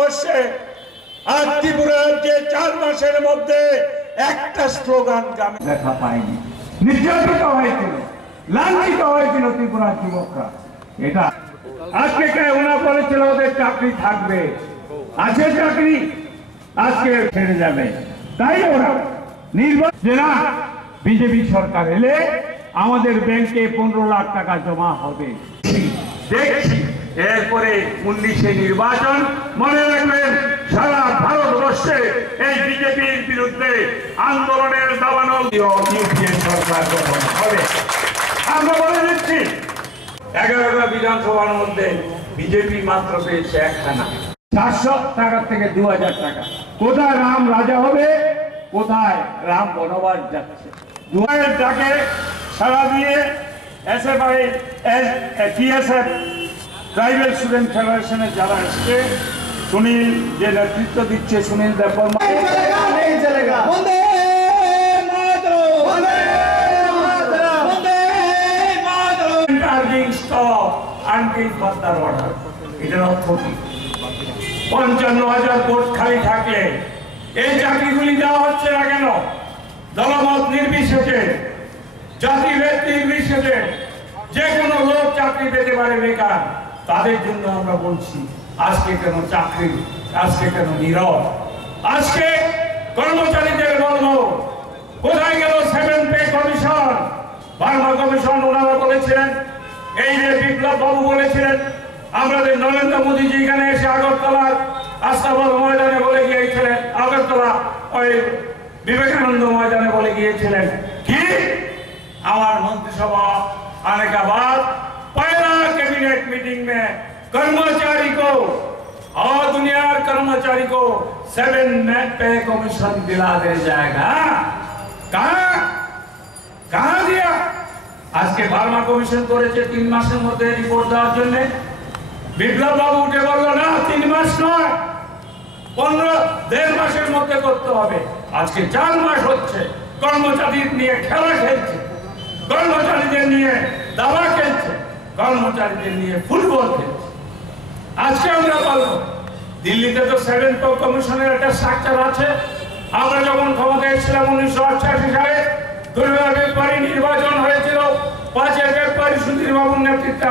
বসে আর ত্রিপুরা রাজ্যে 4 মাসের মধ্যে একটা স্লোগান গ্রামে দেখা পায়নি। নির্যাতিত হয়েছিল, লাঞ্ছিত হয়েছিল ত্রিপুরার যুবকরা। এটা আজকে ওনা বলেছিল ওদের চাকরি থাকবে, আছে চাকরি, আজকে ছেড়ে যাবে। তাই ওরা নির্বাচন না, বিজেপি সরকার এলে আমাদের ব্যাংকে 15 লাখ টাকা জমা হবে দেখছি। এরপরে 19-এ নির্বাচন। মনে রাখবেন, সারা ভারতবর্ষে এই বিজেপির বিরুদ্ধে আন্দোলনের দাবানল ইউপিএ সরকার গঠন হবে। আমরা বলে দিচ্ছি, 11টা বিধানসভার মধ্যে বিজেপি মাত্র পেয়েছে 1খানা। 400 টাকা থেকে 2000 টাকা। কোথায় রাম রাজা হবে, কোথায় রাম বনবাস যাচ্ছে। দুয়ারের ডাকে সারা দিয়ে এসএফআই টিএসএফ ট্রাইবাল স্টুডেন্ট ফেডারেশনের যারা এসছে, সুনীল যে নেতৃত্ব দিচ্ছে, সুনীল দেববর্মা, এটার অর্থ কি? 55,000 ভোট খালি থাকলে এই চাকরিগুলি দেওয়া হচ্ছে না কেন? দলমত নির্বিশেষে, জাতিভেদ নির্বিশেষে যে কোনো লোক চাকরি পেতে পারে বেকার। তাদের জন্য আমরা বলছি, আজকে কেন চাকরি, আজকে কেন নীরব? আজকে কর্মচারীদের বলবো, কোথায় গেল 7 পে কমিশন? বার্মা কমিশন ওনারা বলেছিলেন, এই যে বিপ্লব বাবু বলেছিলেন, আমাদের নরেন্দ্র মোদীজি এখানে এসে আগরতলার আস্থাবল ময়দানে বলে গিয়েছিলেন, আগরতলা ওই विवेकानंद मैदान बोले गए कि हमार मंत्रिसभा आने के बाद पहला कैबिनेट मीटिंग में कर्मचारी को और दुनिया कर्मचारी को 7 पे कमीशन दिला दे जाएगा। कहाँ दिया? आज के बार्मा कमीशन करे 3 मासेर मध्य रिपोर्ट देওয়ার জন্য বিপ্লব বাবু উঠে বলল না 3 মাস নয় 15-1.5 মাসের মধ্যে করতে হবে। আজকে 4 মাস হচ্ছে, কর্মচারীদের নিয়ে খেলা খেলছে, কর্মচারীদের নিয়ে দাবা খেলছে, কর্মচারীদের নিয়ে ফুটবল খেলছে। আজকে আমরা বলবো, দিল্লিতে তো 7 পে কমিশনের একটা স্ট্রাকচার আছে। আমরা যখন ক্ষমতায় ছিলাম 1988 সালে 2 ফেব্রুয়ারি নির্বাচন হয়েছিল, 5 ফেব্রুয়ারি সুধীর বাবুর নেতৃত্বে